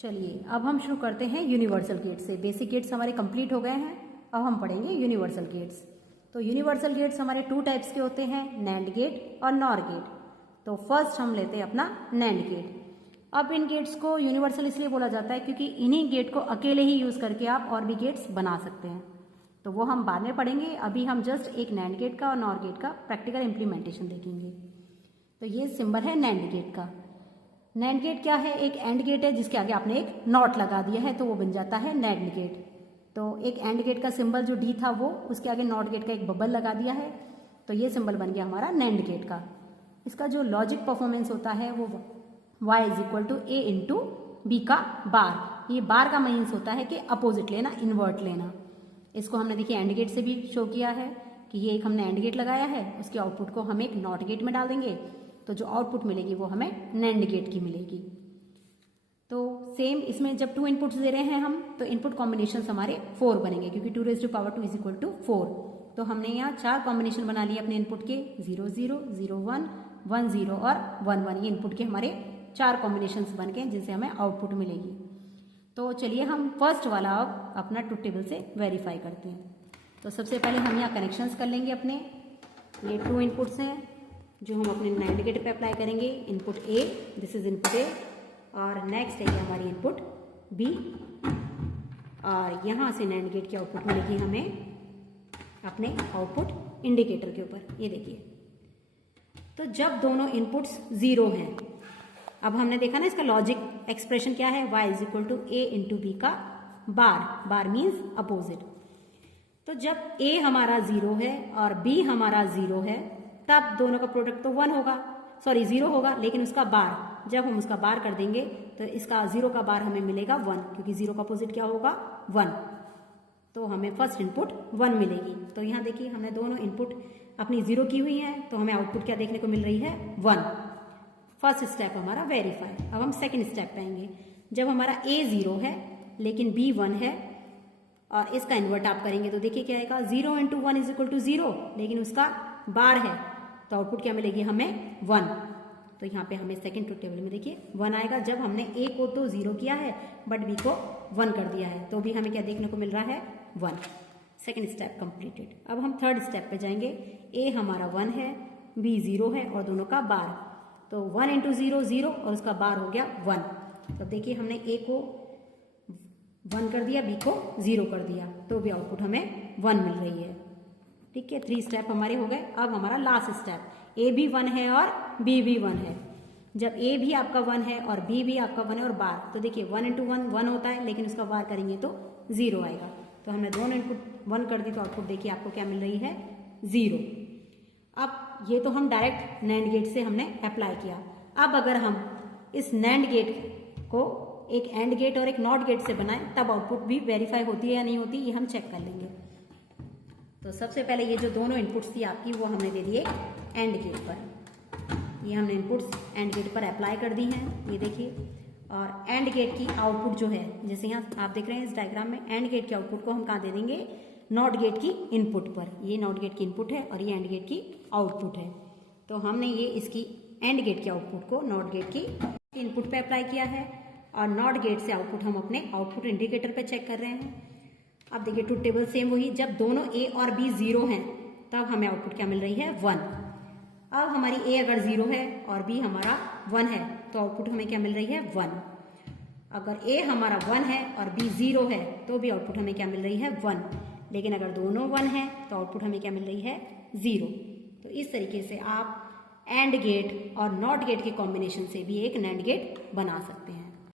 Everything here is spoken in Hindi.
चलिए अब हम शुरू करते हैं यूनिवर्सल गेट से। बेसिक गेट्स हमारे कंप्लीट हो गए हैं, अब हम पढ़ेंगे यूनिवर्सल गेट्स। तो यूनिवर्सल गेट्स हमारे 2 टाइप्स के होते हैं, नैंड गेट और नॉर गेट। तो फर्स्ट हम लेते हैं अपना नैंड गेट। अब इन गेट्स को यूनिवर्सल इसलिए बोला जाता है क्योंकि इन्हीं गेट को अकेले ही यूज़ करके आप और भी गेट्स बना सकते हैं, तो वो हम बाद में पढ़ेंगे। अभी हम जस्ट एक नैंड गेट का और नॉर गेट का प्रैक्टिकल इम्प्लीमेंटेशन देखेंगे। तो ये सिंबल है नैंड गेट का। नैंड गेट क्या है? एक एंड गेट है जिसके आगे आपने एक नॉट लगा दिया है तो वो बन जाता है नैंड गेट। तो एक एंड गेट का सिंबल जो डी था वो उसके आगे नॉट गेट का एक बबल लगा दिया है, तो ये सिंबल बन गया हमारा नैंड गेट का। इसका जो लॉजिक परफॉर्मेंस होता है वो y = a × b का बार। ये बार का मीन्स होता है कि अपोजिट लेना, इन्वर्ट लेना। इसको हमने देखिए एंड गेट से भी शो किया है कि ये एक हमने एंड गेट लगाया है, उसके आउटपुट को हम एक नॉट गेट में डाल देंगे तो जो आउटपुट मिलेगी वो हमें नैंड गेट की मिलेगी। तो सेम इसमें जब 2 इनपुट्स दे रहे हैं हम तो इनपुट कॉम्बिनेशन हमारे 4 बनेंगे क्योंकि 2⁻² = 4। तो हमने यहाँ 4 कॉम्बिनेशन बना लिए अपने इनपुट के, 0 0 0 1 1 0 और 1 1। ये इनपुट के हमारे 4 कॉम्बिनेशंस बन गए जिनसे हमें आउटपुट मिलेगी। तो चलिए हम फर्स्ट वाला अब अपना ट्रुथ टेबल से वेरीफाई करते हैं। तो सबसे पहले हम यहाँ कनेक्शंस कर लेंगे अपने। ये 2 इनपुट्स हैं जो हम अपने नैंड गेट पे अप्लाई करेंगे। Input A, this is input A, और नेक्स्ट है ये हमारी इनपुट बी, और यहाँ से नैंड गेट की आउटपुट मिलेगी हमें अपने आउटपुट इंडिकेटर के ऊपर। ये देखिए, तो जब दोनों इनपुट्स 0 हैं, अब हमने देखा ना इसका लॉजिक एक्सप्रेशन क्या है, y = a × b का बार। बार मीन्स अपोजिट। तो जब a हमारा 0 है और b हमारा 0 है तब दोनों का प्रोडक्ट तो 1 होगा, सॉरी 0 होगा, लेकिन उसका बार जब हम उसका बार कर देंगे तो इसका 0 का बार हमें मिलेगा 1, क्योंकि 0 का अपोजिट क्या होगा 1। तो हमें फर्स्ट इनपुट 1 मिलेगी। तो यहाँ देखिए हमने दोनों इनपुट अपनी 0 की हुई है तो हमें आउटपुट क्या देखने को मिल रही है 1। फर्स्ट स्टेप हमारा वेरीफाई। अब हम सेकंड स्टेप पे आएंगे। जब हमारा a 0 है लेकिन b 1 है और इसका इन्वर्ट आप करेंगे तो देखिए क्या आएगा, 0 × 1 = 0, लेकिन उसका बार है तो आउटपुट क्या मिलेगी हमें 1। तो यहाँ पे हमें सेकंड ट्रुथ टेबल में देखिए 1 आएगा। जब हमने a को तो 0 किया है बट b को 1 कर दिया है तो भी हमें क्या देखने को मिल रहा है 1। Second step completed. अब हम थर्ड स्टेप पे जाएंगे। a हमारा 1 है, b 0 है और दोनों का बार, तो 1 × 0 0 और उसका बार हो गया 1। तो देखिए हमने a को 1 कर दिया, b को 0 कर दिया, तो भी आउटपुट हमें 1 मिल रही है। ठीक है, 3 स्टेप हमारे हो गए। अब हमारा लास्ट स्टेप, a भी 1 है और b भी 1 है। जब a भी आपका 1 है और b भी आपका 1 है और बार, तो देखिए 1 × 1 1 होता है, लेकिन उसका बार करेंगे तो 0 आएगा। तो हमने दोनों इनपुट 1 कर दी तो आउटपुट देखिए आपको क्या मिल रही है 0। अब ये तो हम डायरेक्ट नैंड गेट से हमने अप्लाई किया। अब अगर हम इस नैंड गेट को एक एंड गेट और एक नॉट गेट से बनाएं तब आउटपुट भी वेरीफाई होती है या नहीं होती, ये हम चेक कर लेंगे। तो सबसे पहले ये जो दोनों इनपुट्स थी आपकी वो हमने दे दिए एंड गेट पर। ये हमने इनपुट्स एंड गेट पर अप्लाई कर दी हैं, ये देखिए। और एंड गेट की आउटपुट जो है, जैसे यहाँ आप देख रहे हैं इस डायग्राम में, एंड गेट की आउटपुट को हम कहाँ दे देंगे, नॉट गेट की इनपुट पर। ये नॉट गेट की इनपुट है और ये एंड गेट की आउटपुट है। तो हमने ये इसकी एंड गेट की आउटपुट को नॉट गेट की इनपुट पे अप्लाई किया है और नॉट गेट से आउटपुट हम अपने आउटपुट इंडिकेटर पे चेक कर रहे हैं। अब देखिए ट्रुथ टेबल सेम वही, जब दोनों a और b 0 हैं तब हमें आउटपुट क्या मिल रही है 1। अब हमारी a अगर 0 है और b हमारा 1 है तो आउटपुट हमें क्या मिल रही है 1। अगर a हमारा 1 है और b 0 है तो भी आउटपुट हमें क्या मिल रही है 1, लेकिन अगर दोनों 1 है तो आउटपुट हमें क्या मिल रही है 0। तो इस तरीके से आप एंड गेट और नॉट गेट के कॉम्बिनेशन से भी एक नैंड गेट बना सकते हैं।